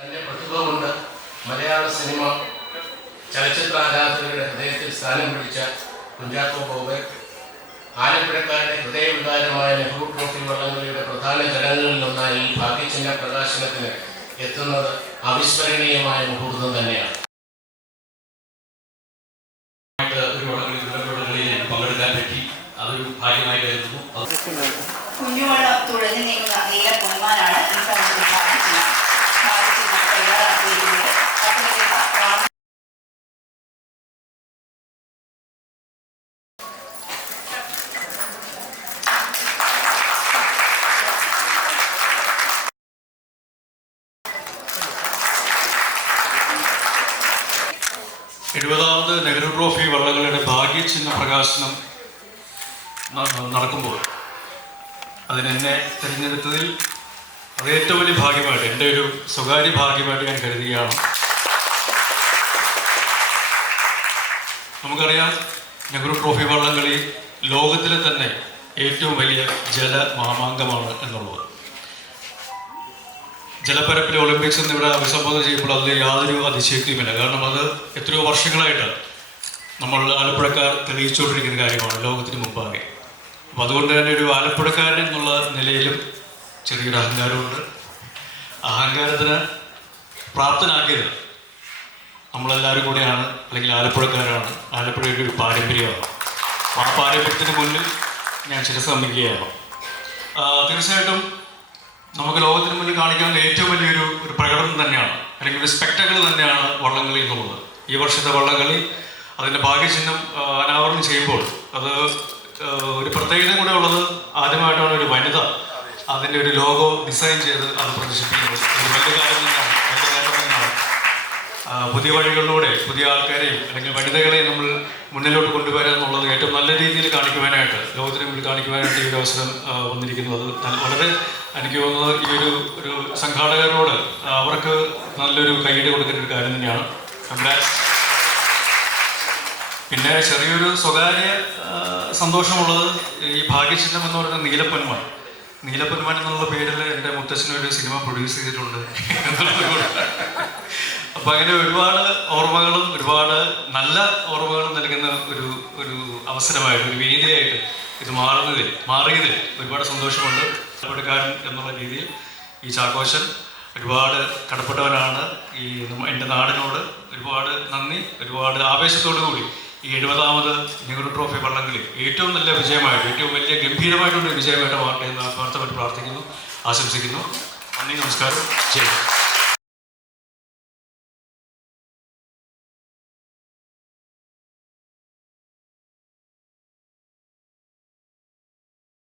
തന്റെ പ്രതിഭ കൊണ്ട് മലയാള സിനിമ ചലച്ചിത്ര ആരാധകരുടെ ഹൃദയത്തിൽ സ്ഥാനം പിടിച്ച കുഞ്ചാക്കോ ബോബെ ആലപ്പുഴക്കാരുടെ ഹൃദയവികാരമായ നെഹ്റു ട്രോഫി വള്ളംകളിയുടെ പ്രധാന ചടങ്ങുകളിലൊന്നായ ഈ ഭാഗ്യചിഹ്ന പ്രകാശനത്തിന് എത്തുന്നത് അവിസ്മരണീയമായ മുഹൂർത്തം തന്നെയാണ്. കുഞ്ഞുവെള്ളം തുഴഞ്ഞു നീങ്ങുന്ന നീല പൊന്മാനാണ് ഈ സമയത്ത് എഴുപതാമത് നെഹ്റു ട്രോഫി വള്ളങ്ങളുടെ ഭാഗ്യചിഹ്ന പ്രകാശനം നടക്കുമ്പോൾ അതിനെന്നെ തിരഞ്ഞെടുത്തതിൽ അത് ഏറ്റവും വലിയ ഭാഗ്യമായിട്ട് എന്റെ ഒരു സ്വകാര്യ ഭാഗ്യമായിട്ട് ഞാൻ കരുതുകയാണ്. നമുക്കറിയാം നെഹ്റു ട്രോഫി വള്ളംകളി ലോകത്തിലെ തന്നെ ഏറ്റവും വലിയ ജല മാമാങ്കമാണ് എന്നുള്ളത്. ജലപ്പരപ്പിലെ ഒളിമ്പിക്സ് എന്ന് ഇവിടെ അഭിസംബോധന ചെയ്യുമ്പോൾ അതിൽ യാതൊരു അതിശയക്തിയുമില്ല കാരണം അത് എത്രയോ വർഷങ്ങളായിട്ട് നമ്മൾ ആലപ്പുഴക്കാർ തെളിയിച്ചുകൊണ്ടിരിക്കുന്ന കാര്യമാണ് ലോകത്തിന് മുമ്പാകെ. അപ്പോൾ അതുകൊണ്ട് തന്നെ ഒരു ആലപ്പുഴക്കാരൻ എന്നുള്ള നിലയിലും ചെറിയൊരു അഹങ്കാരമുണ്ട്. അഹങ്കാരത്തിന് പ്രാപ്തനാക്കിയത് നമ്മളെല്ലാവരും കൂടെയാണ് അല്ലെങ്കിൽ ആലപ്പുഴക്കാരാണ്. ആലപ്പുഴയുടെ ഒരു പാരമ്പര്യമാണ്. ആ പാരമ്പര്യത്തിന് മുന്നിൽ ഞാൻ ശിരസമ്മിക്കുകയാണ് തീർച്ചയായിട്ടും നമുക്ക് ലോകത്തിന് മുന്നിൽ കാണിക്കാൻ ഏറ്റവും വലിയൊരു ഒരു പ്രകടനം തന്നെയാണ് അല്ലെങ്കിൽ ഒരു സ്പെക്ടക്കിൾ തന്നെയാണ് വള്ളംകളി എന്നുള്ളത്. ഈ വർഷത്തെ വള്ളംകളി അതിന്റെ ഭാഗ്യചിഹ്നം അനാവരണം ചെയ്യുമ്പോൾ അത് ഒരു പ്രത്യേകത കൂടെ ഉള്ളത് ആദ്യമായിട്ടാണ് ഒരു വനിത അതിന്റെ ഒരു ലോഗോ ഡിസൈൻ ചെയ്ത് അത് പ്രദർശിപ്പിക്കുന്നത് പുതിയ വഴികളിലൂടെ പുതിയ ആൾക്കാരെയും അല്ലെങ്കിൽ വനിതകളെയും നമ്മൾ മുന്നിലോട്ട് കൊണ്ടുവരിക എന്നുള്ളത് ഏറ്റവും നല്ല രീതിയിൽ കാണിക്കുവാനായിട്ട് ലോകത്തിന് മുന്നിൽ കാണിക്കുവാനായിട്ട് ഈ ഒരു അവസരം വന്നിരിക്കുന്നു അത് വളരെ എനിക്ക് തോന്നുന്നത് ഈ ഒരു ഒരു സംഘാടകരോട് അവർക്ക് നല്ലൊരു കൈയ്യടി കൊടുക്കുന്ന ഒരു കാര്യം തന്നെയാണ്. പിന്നെ ചെറിയൊരു സ്വകാര്യ സന്തോഷമുള്ളത് ഈ ഭാഗ്യചിഹ്നം എന്ന് പറയുന്ന നീലപ്പൊന്മാൻ നീലപ്പൊന്മാൻ എന്നുള്ള പേരിൽ എന്റെ മുത്തച്ഛനൊരു സിനിമ പ്രൊഡ്യൂസ് ചെയ്തിട്ടുണ്ട്. അപ്പൊ അങ്ങനെ ഒരുപാട് ഓർമ്മകളും ഒരുപാട് നല്ല ഓർമ്മകളും നൽകുന്ന ഒരു ഒരു അവസരമായിട്ട് ഒരു വേദിയായിട്ട് ഇത് മാറുന്നതിൽ മാറിയതിൽ ഒരുപാട് സന്തോഷമുണ്ട് കടപ്പെടുക്കാരൻ എന്നുള്ള രീതിയിൽ ഈ ചാക്കോശൻ ഒരുപാട് കടപ്പെട്ടവനാണ് ഈ എന്റെ നാടിനോട് ഒരുപാട് നന്ദി ഒരുപാട് ആവേശത്തോടു കൂടി ഈ എഴുപതാമത് നെഹ്റു ട്രോഫി വള്ളംകളി ഏറ്റവും നല്ല വിജയമായിട്ട് ഏറ്റവും വലിയ ഗംഭീരമായിട്ടുള്ള വിജയമായിട്ട് മാറട്ടെ എന്ന് പ്രാർത്ഥിക്കുന്നു ആശംസിക്കുന്നു നന്ദി നമസ്കാരം ജയ്.